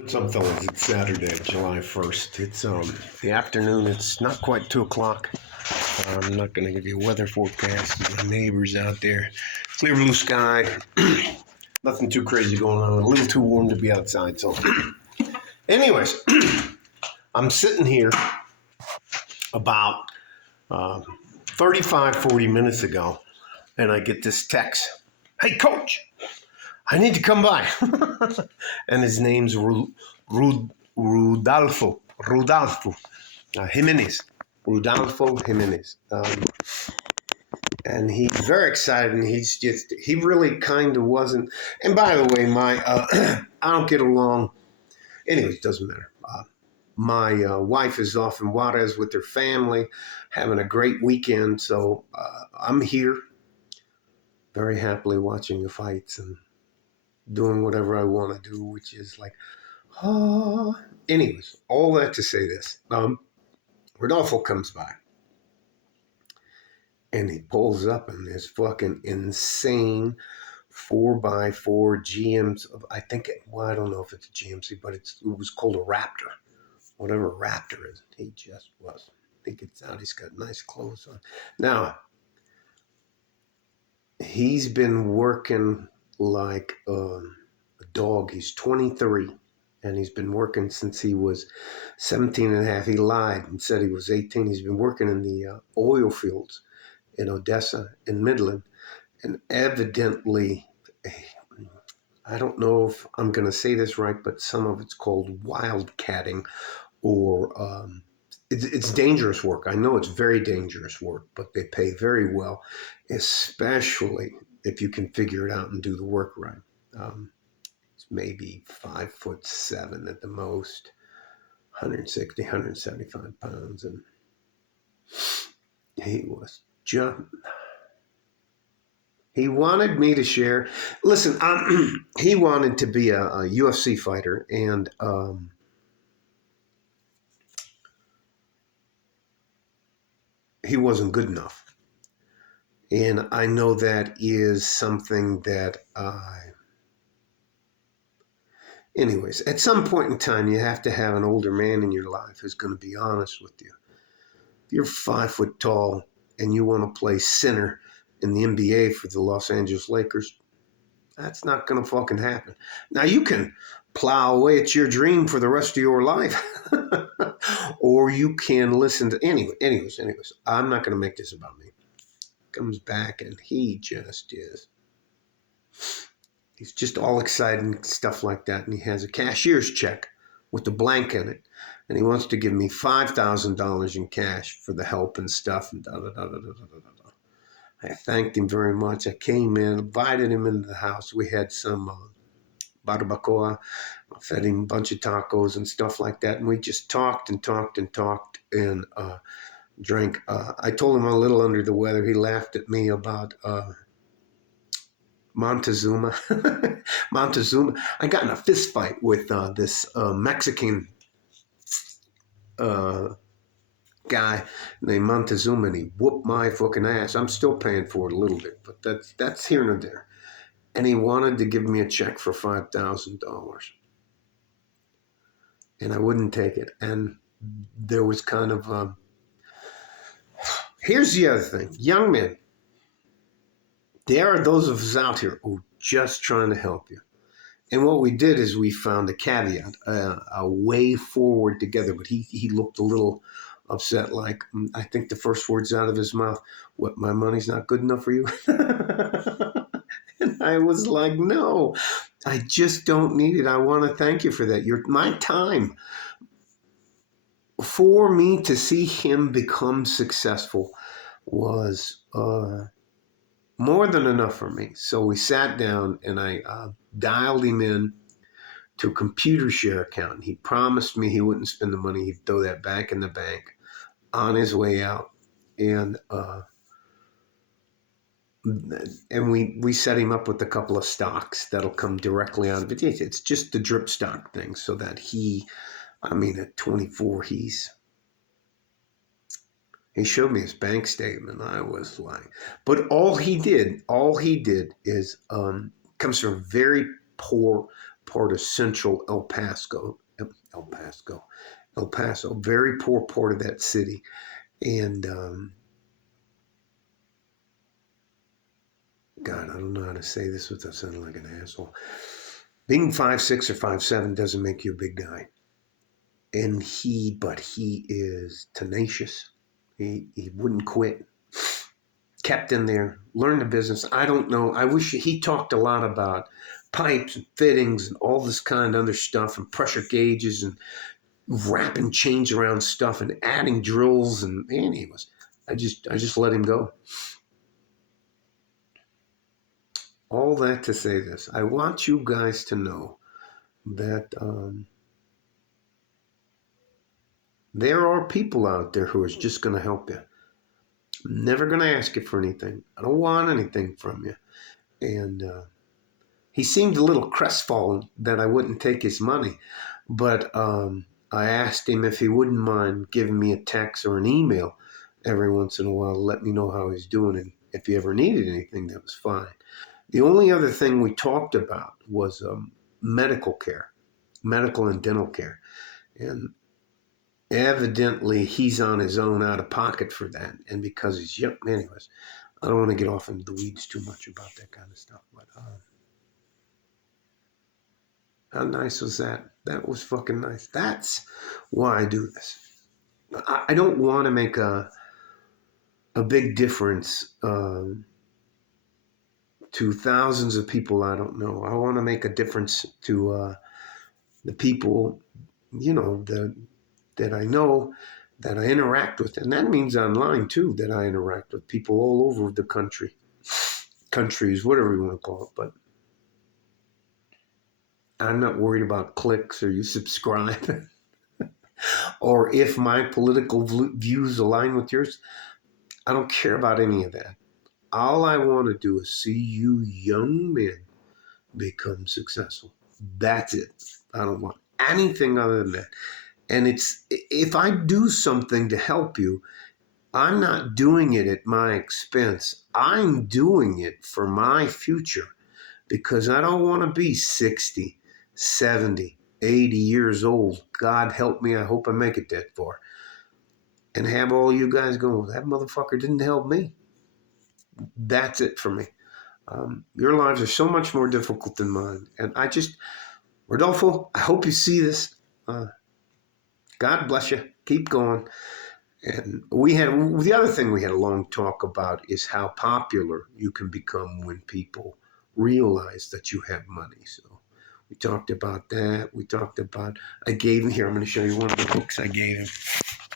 What's up, fellas? It's Saturday, July 1st. It's the afternoon. It's not quite 2 o'clock. I'm not going to give you a weather forecast. My neighbors out there. Clear blue sky. Nothing too crazy going on. A little too warm to be outside. So, anyways, I'm sitting here about 35, 40 minutes ago, and I get this text. Hey, coach, I need to come by. And his name's Rudolfo Jimenez. Rudolfo Jimenez. And he's very excited, and he really kind of wasn't. And by the way, I don't get along. Anyways, it doesn't matter. My wife is off in Juarez with her family, having a great weekend. So I'm here very happily watching the fights and doing whatever I want to do, which is like, anyways, all that to say this. Rodolfo comes by and he pulls up in this fucking insane 4x4 GMC. I don't know if it's a GMC, but it was called a Raptor. Whatever Raptor is, he just was. He gets out, he's got nice clothes on. Now, he's been working like a dog. He's 23, and he's been working since he was 17 and a half. He lied and said he was 18. He's been working in the oil fields in Odessa, in Midland, and evidently, I don't know if I'm going to say this right, but some of it's called wildcatting, or it's dangerous work. I know it's very dangerous work, but they pay very well, especially if you can figure it out and do the work right. It's maybe 5'7" at the most, 160, 175 pounds, and he was jumping. He wanted me to share. Listen, he wanted to be a UFC fighter, and he wasn't good enough. And I know that is something that anyways, at some point in time, you have to have an older man in your life who's going to be honest with you. If you're 5 foot tall and you want to play center in the NBA for the Los Angeles Lakers, that's not going to fucking happen. Now, you can plow away at your dream for the rest of your life, or you can listen to, anyways, I'm not going to make this about me. Comes back and he just is. He's just all excited and stuff like that. And he has a cashier's check with the blank in it. And he wants to give me $5,000 in cash for the help and stuff. And I thanked him very much. I came in, invited him into the house. We had some barbacoa. I fed him a bunch of tacos and stuff like that. And we just talked and drank. I told him I'm a little under the weather. He laughed at me about Montezuma. Montezuma. I got in a fist fight with this Mexican guy named Montezuma, and he whooped my fucking ass. I'm still paying for it a little bit, but that's here and there. And he wanted to give me a check for $5,000, and I wouldn't take it. And there was kind of here's the other thing, young men. There are those of us out here who are just trying to help you. And what we did is we found a caveat, a way forward together. But he looked a little upset, like, I think the first words out of his mouth, what, my money's not good enough for you? And I was like, no, I just don't need it. I want to thank you for that. My time. For me to see him become successful was more than enough for me. So we sat down and I dialed him in to a computer share account. He promised me he wouldn't spend the money. He'd throw that back in the bank on his way out. And we set him up with a couple of stocks that'll come directly out of it. It's just the drip stock thing, so that at 24, he showed me his bank statement. I was like, but all he did is comes from very poor part of central El Paso, very poor part of that city. And God, I don't know how to say this without sounding like an asshole. Being 5'6" or 5'7" doesn't make you a big guy. And he is tenacious. He wouldn't quit. Kept in there, learned the business. I don't know. I wish he talked a lot about pipes and fittings and all this kind of other stuff and pressure gauges and wrapping chains around stuff and adding drills. And man, I just let him go. All that to say this, I want you guys to know that there are people out there who are just going to help you. I'm never going to ask you for anything. I don't want anything from you. And he seemed a little crestfallen that I wouldn't take his money. But I asked him if he wouldn't mind giving me a text or an email every once in a while to let me know how he's doing. And if he ever needed anything, that was fine. The only other thing we talked about was medical care, medical and dental care. And evidently he's on his own out of pocket for that. And because he's young, anyways, I don't want to get off into the weeds too much about that kind of stuff. But how nice was that? That was fucking nice. That's why I do this. I don't want to make a big difference to thousands of people I don't know. I want to make a difference to the people, that I know, that I interact with. And that means online too, that I interact with people all over the countries, whatever you want to call it. But I'm not worried about clicks or you subscribe or if my political views align with yours. I don't care about any of that. All I want to do is see you young men become successful. That's it. I don't want anything other than that. And if I do something to help you, I'm not doing it at my expense. I'm doing it for my future because I don't want to be 60, 70, 80 years old. God help me. I hope I make it that far. And have all you guys go, that motherfucker didn't help me. That's it for me. Your lives are so much more difficult than mine. And Rodolfo, I hope you see this. God bless you. Keep going. And the other thing we had a long talk about is how popular you can become when people realize that you have money. So we talked about that. We talked about, I'm going to show you one of the books I gave him.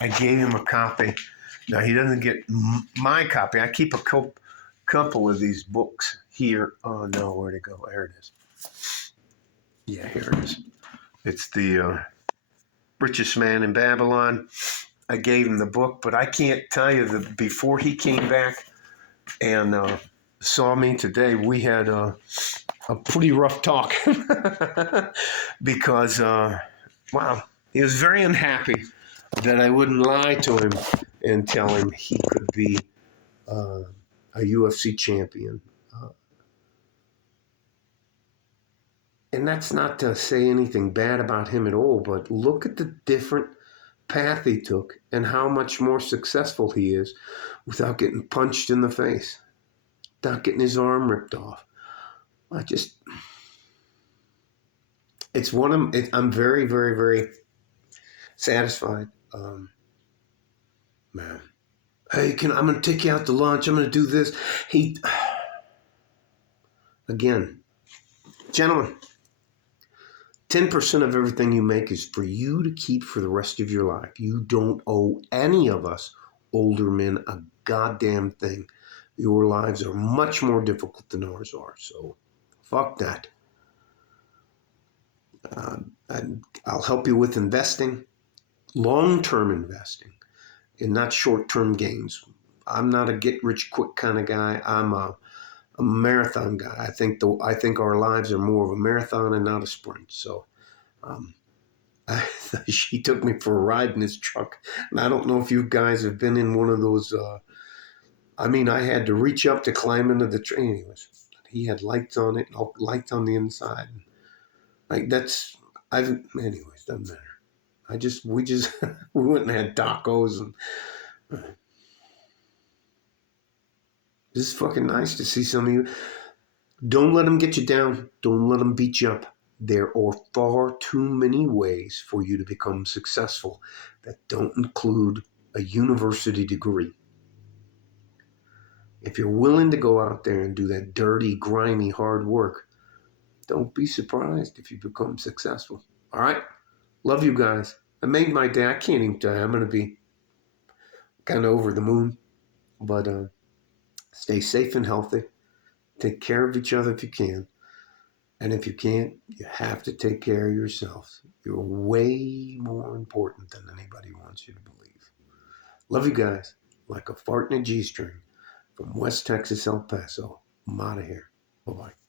I gave him a copy. Now, he doesn't get my copy. I keep a couple of these books here. Oh, no, where'd it go? There it is. Yeah, here it is. It's the Richest Man in Babylon. I gave him the book, but I can't tell you that before he came back and saw me today, we had a pretty rough talk because, he was very unhappy that I wouldn't lie to him and tell him he could be a UFC champion. And that's not to say anything bad about him at all, but look at the different path he took and how much more successful he is without getting punched in the face, without getting his arm ripped off. I'm very, very, very satisfied. Man, hey, I'm going to take you out to lunch. I'm going to do this. Again, gentlemen, 10% of everything you make is for you to keep for the rest of your life. You don't owe any of us older men a goddamn thing. Your lives are much more difficult than ours are. So fuck that. I'll help you with investing, long-term investing, and not short-term gains. I'm not a get-rich-quick kind of guy. I'm a marathon guy. I think our lives are more of a marathon and not a sprint. So she took me for a ride in this truck. And I don't know if you guys have been in one of those. I had to reach up to climb into the train. He had lights on it, lights on the inside. Like anyways, doesn't matter. We just, we went and had tacos and this is fucking nice to see some of you. Don't let them get you down. Don't let them beat you up. There are far too many ways for you to become successful that don't include a university degree. If you're willing to go out there and do that dirty, grimy, hard work, don't be surprised if you become successful. All right? Love you guys. I made my day. I can't even tell you. I'm going to be kind of over the moon. But stay safe and healthy. Take care of each other if you can. And if you can't, you have to take care of yourselves. You're way more important than anybody wants you to believe. Love you guys like a fart in a G-string from West Texas, El Paso. I'm out of here. Bye-bye.